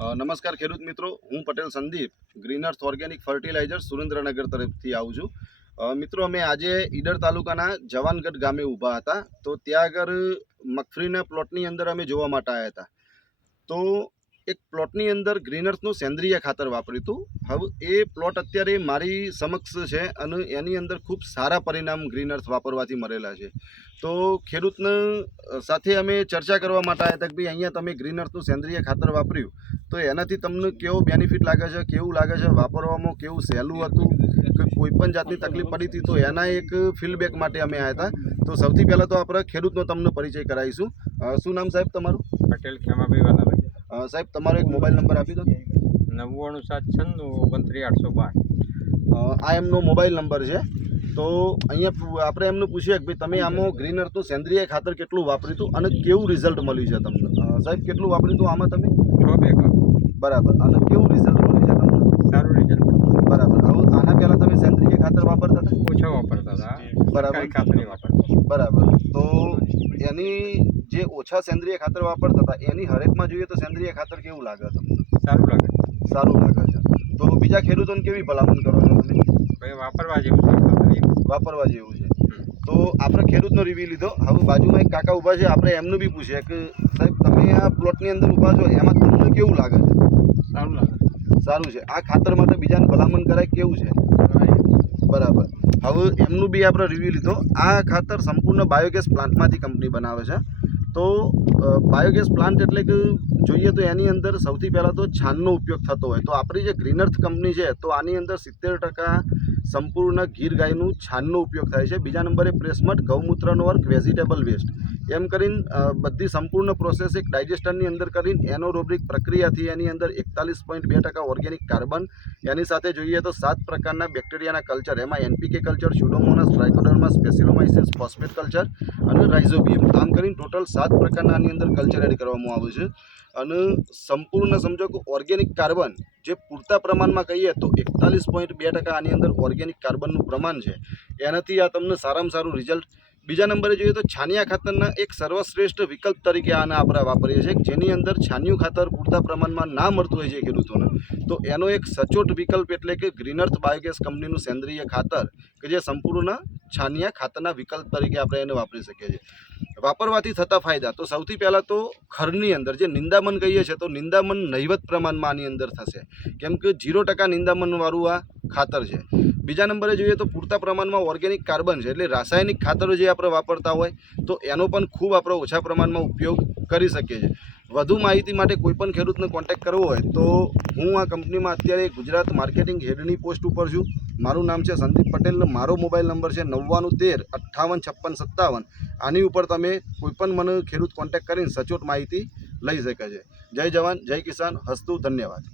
નમસ્કાર ખેડૂત મિત્રો. હું Patel Sandeep green earth organic fertiliser Surendranagar તરફથી આવું છું. મિત્રો, અમે આજે ઈડર તાલુકાના જવાનગઢ ગામે ઊભા હતા. તો ત્યાં આગળ મગફળીના પ્લોટની અંદર અમે જોવા માટે આવ્યા હતા. તો એક પ્લોટની અંદર ગ્રીનર્સનું સેન્દ્રિય ખાતર વાપર્યું હતું. હવે એ પ્લોટ અત્યારે મારી સમક્ષ છે અને એની અંદર ખૂબ સારા પરિણામ ગ્રીનર્સ વાપરવાથી મળેલા છે. તો ખેડૂતને સાથે અમે ચર્ચા કરવા માટે આવ્યા હતા કે ભાઈ અહીંયા તમે ગ્રીનર્સનું સેન્દ્રિય ખાતર વાપર્યું. તો એનાથી તમને કેવો બેનિફિટ લાગે છે, કેવું લાગે છે, વાપરવામાં કેવું સહેલું હતું, કે કોઈ પણ જાતની તકલીફ પડી હતી, તો એના એક ફીડબેક માટે અમે આવ્યા હતા. તો સૌથી પહેલાં તો આપણે ખેડૂતનો તમને પરિચય કરાવીશું. શું નામ સાહેબ તમારું? પટેલ ખેમાભાઈ વાલાભાઈ. સાહેબ તમારો એક મોબાઈલ નંબર આપી દો. નવ્વાણું સાત છન્નું ઓગણત્રીસ આઠસો બાર. આ એમનો મોબાઈલ નંબર છે. તો અહીંયા આપણે એમનું પૂછીએ કે ભાઈ તમે આમાં ગ્રીન અર્થનું સેન્દ્રિય ખાતર કેટલું વાપર્યું હતું અને કેવું રિઝલ્ટ મળ્યું છે તમને? સાહેબ કેટલું વાપર્યું હતું આમાં તમે? છ બેગા બરાબર. અને કેવું રિઝલ્ટ મળ્યું છે તમને? સારું રિઝલ્ટ બરાબર. હવે આના પહેલાં તમે સેન્દ્રિય ખાતર વાપરતા હતા? ઓછા વાપરતા હતા. બરાબર. ખાતર ખાતરી વાપરતા બરાબર. તો એની જે ઓછા સેન્દ્રિય ખાતર વાપરતા હતા એની હરેકમાં જોઈએ તો સેન્દ્રિય ખાતર કેવું લાગે તમને? સારું લાગે. સારું લાગે છે. તો બીજા ખેડૂતોને કેવી ભલામણ કરો છો તમે વાપરવા જેવું છે વાપરવા જેવું છે. તો આપણે ખેડૂતનો રિવ્યુ લીધો. હવે બાજુમાં એક કાકા ઊભા છે આપણે એમનું બી પૂછીએ કે સાહેબ તમે આ પ્લોટની અંદર ઊભા છો એમાં તમને કેવું લાગે છે? સારું લાગે. સારું છે. આ ખાતર માટે બીજાને ભલામણ કરાય કેવું છે? બરાબર. હવે એમનું બી આપણે રિવ્યુ લીધો. આ ખાતર સંપૂર્ણ બાયોગેસ પ્લાન્ટમાંથી કંપની બનાવે છે. તો બાયોગેસ પ્લાન્ટ એટલે કે જોઈએ તો એની અંદર સૌથી પહેલાં તો છાણનો ઉપયોગ થતો હોય. તો આપણી જે ગ્રીનર્થ કંપની છે, તો આની અંદર સિત્તેર ટકા સંપૂર્ણ ગીર ગાયનું છાણનો ઉપયોગ થાય છે. બીજા નંબરે પ્રેસમટ ગૌમૂત્રનો વર્ક વેજીટેબલ વેસ્ટ એમ કરીને બધી સંપૂર્ણ પ્રોસેસ એક ડાયજેસ્ટરની અંદર કરીને, એનો રોબ્રિક પ્રક્રિયાથી એની અંદર એકતાલીસ પોઈન્ટ બે ટકા ઓર્ગેનિક કાર્બન એની સાથે જોઈએ તો સાત પ્રકારના બેક્ટેરિયાના કલ્ચર એમાં એનપીકે કલ્ચર સ્યુડોમોનસ ટ્રાઇકોડર્મા સ્પેસિલોમાઇસિસ ફોસ્ફેટ કલ્ચર અને રાઇઝોબિયમ આમ કરીને ટોટલ સાત પ્રકારના આની અંદર કલ્ચર એડ કરવામાં આવ્યું છે. અને સંપૂર્ણ સમજો કે ઓર્ગેનિક કાર્બન જે પૂરતા પ્રમાણમાં કહીએ તો એકતાલીસ પોઈન્ટ બે ટકા આની અંદર ઓર્ગેનિક કાર્બનનું પ્રમાણ છે. એનાથી આ તમને સારામાં સારું રિઝલ્ટ બીજા નંબરે જોઈએ તો છાનિયા ખાતરના એક સર્વશ્રેષ્ઠ વિકલ્પ તરીકે આને આપણે વાપરીએ છીએ, જેની અંદર છાનિયું ખાતર પૂરતા પ્રમાણમાં ના મળતું હોય છે ખેડૂતોને. તો એનો એક સચોટ વિકલ્પ એટલે કે ગ્રીનર્થ બાયોગેસ કંપનીનું સેન્દ્રિય ખાતર, કે જે સંપૂર્ણ છાનિયા ખાતરના વિકલ્પ તરીકે આપણે એને વાપરી શકીએ છીએ. વાપરવાથી થતા ફાયદા, તો સૌથી પહેલાં તો ખરની અંદર, જે નિંદામન કહીએ છીએ, તો નિંદામન નહિવત પ્રમાણમાં આની અંદર થશે. કેમ કે ઝીરો ટકા નિંદામનવાળું આ ખાતર છે. બીજા નંબરે જોઈએ તો પૂરતા પ્રમાણમાં ઓર્ગેનિક કાર્બન છે એટલે રાસાયણિક ખાતરો જે આપણે વાપરતા હોય તો એનો પણ ખૂબ આપણે ઓછા પ્રમાણમાં ઉપયોગ કરી શકીએ છીએ. વધુ માહિતી માટે કોઈ પણ ખેડૂતને કોન્ટેક્ટ કરવો હોય તો હું આ કંપનીમાં અત્યારે ગુજરાત માર્કેટિંગ હેડની પોસ્ટ ઉપર છું. મારું નામ છે સંદીપ પટેલ, મારો મોબાઈલ નંબર છે નવ્વાણું તેર, અઠ્ઠાવન, છપ્પન, સત્તાવન. આની ઉપર તમે કોઈપણ મને ખેડૂત કોન્ટેક્ટ કરીને સચોટ માહિતી લઈ શકે છે. જય જવાન, જય કિસાન, હસ્તુ, ધન્યવાદ.